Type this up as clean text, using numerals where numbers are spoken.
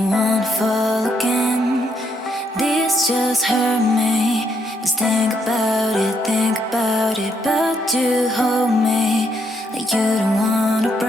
don't wanna fall again. This just hurt me. Just think about it, but you hold me like you don't wanna